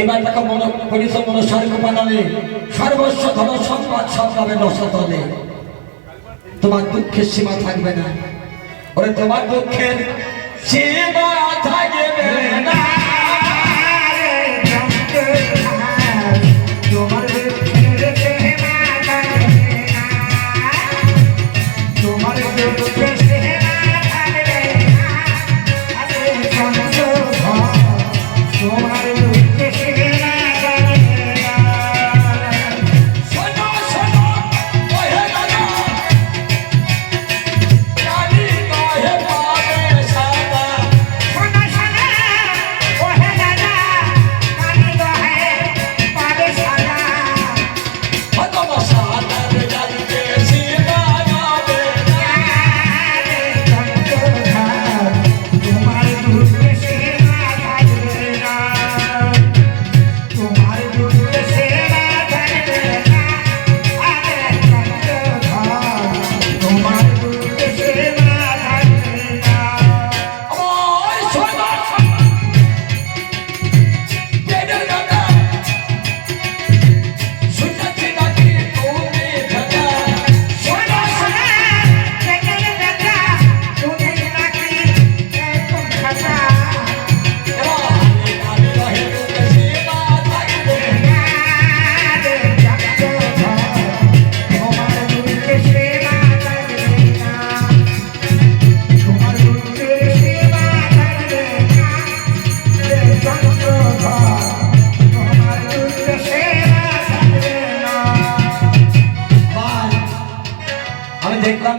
এবার দেখো মন করিস মনসার গোপালে সর্বস্ব ধন সম্পদ সব পাবে রসতলে তোমার দুঃখের সীমা থাকবে না। ওরে, তোমার দুঃখের সীমা থাকবে না। শোনো দেখলাম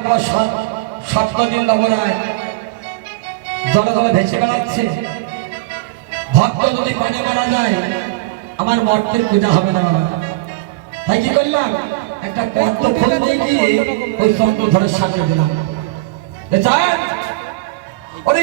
সপ্তদিন নবরায় জলে জলে ভেসে বেড়াচ্ছে। ভক্ত যদি পানি মারা যায়, আমার মর্তের পূজা হবে না। তাই কি করলাম? একটা পদ্ম ফুল দিয়ে গিয়ে ওই চন্দ্র ধরে সাজিয়ে দিলাম। ওরে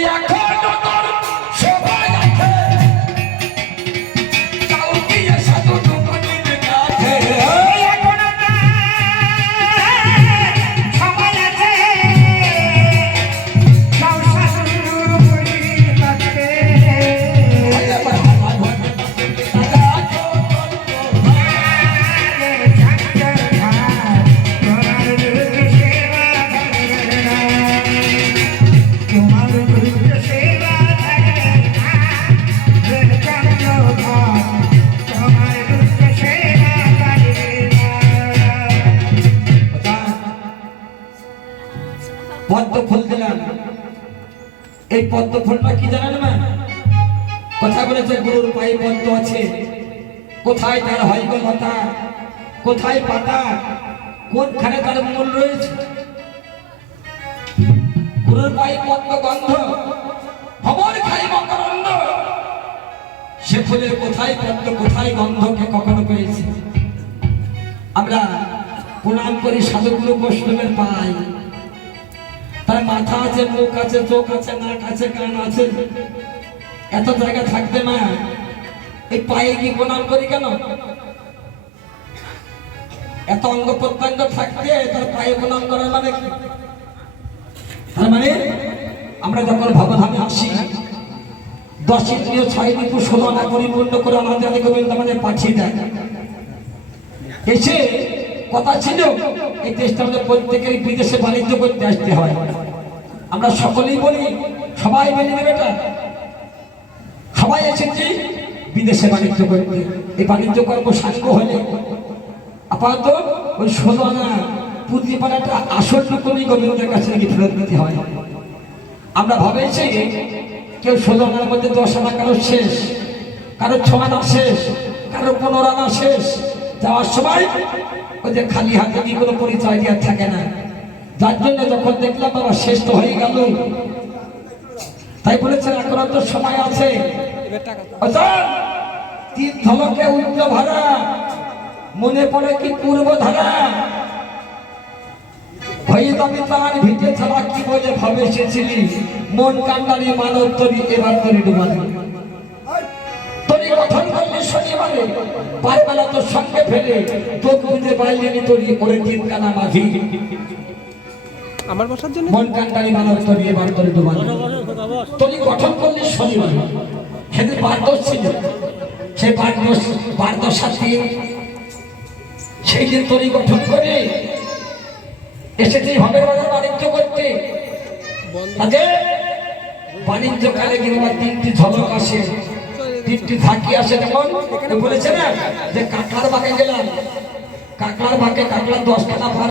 এই পদ্ম ফুলটা কি জানেন না কথা বলেছে গুরুর পায়ে পদ্ম আছে। কোথায় তার হয় লতা কোথায় পাতা? কোনখানে তার মূল রয়েছে? গুরুর পায়ে পদ্ম গন্ধ। খবর খাই মকরন্দ সে ফুলের কোথায় পদ্ম, কোথায় গন্ধকে কখনো পেয়েছে? আমরা প্রণাম করি সাধুগুরু বৈষ্ণবের পাই তার মাথা আছে, মুখ আছে, চোখ আছে, নাক আছে, কান আছে। এত জায়গা থাকতে না। এই পায়ে কি প্রণাম করি কেন? এত অঙ্গ প্রত্যঙ্গ থাকতে তার পায়ে প্রণাম করার মানে কি? তার মানে আমরা যখন ভগধামে আসি, দশ ইন্দ্রিয়, ছয় রিপু ষোলো আনা পরিপূর্ণ করে আমাদের গোবিন্দ আমাদের পাঠিয়ে দেয়। এসে কথা ছিল, এই দেশটা আমাদের প্রত্যেকের বিদেশে বাণিজ্য করতে আসতে হয়। আমরা সকলেই বলি, সবাই মেনে নেবে এটা। সবাই এসেছি বিদেশে বাণিজ্য করতে। এই বাণিজ্য কর্ম সাঙ্গ হলে। আপাতত ওই ষোলো আনা পুঁজি পাড়াটা আসল রকমই গোবিন্দের কাছে নাকি ফেরত দিতে হয়। আমরা ভাবেছি কেউ ষোলো আনার মধ্যে দশ আনা কারও শেষ, কারও ছ আনা শেষ, কারও পনেরো আনা শেষ। যাওয়ার সময় যে খালি হাতে কি কোনো পরিচয় দেওয়ার থাকে না। যার জন্য যখন দেখলাম বাবা শেষ তো হয়ে গেল। তাই বলেছেন এখন তো সময় আছে। অর্থাৎ তিন ধলকে উচ্চ ভাড়া মনে পড়ে কি পূর্ব ধারা? হয়ে তবে তার ভিটে ছাড়া কি বলে ভাবে এসেছিলি? মন কান্ডারি মানব তরি এবার তরি ডুবালি। তরি গঠন করলি শনিবারে তোর সঙ্গে ফেলে, তোর বুঝে বাইলেনি তরি ওরে তিন কানা মাঝি আমার বসার জন্য মন কান্ডারি মানব তরি এবার তরি ডুবালি তরি গঠন করলি শনিবারে। সেদিন বার দোষ ছিল। সেই বারদশ বারদশার দিন সেই দিন তরি গঠন করে এসেছি ভবের বাজার বাণিজ্য করতে। তাদের বাণিজ্য কালে কিন্তু তিনটি ঝলক আসে। তিনটি থাকি আসে যেমন বলেছে না যে কাকড়ার বাগে গেলাম। কাকড়ার বাগে কাকড়ার দশখানা ভার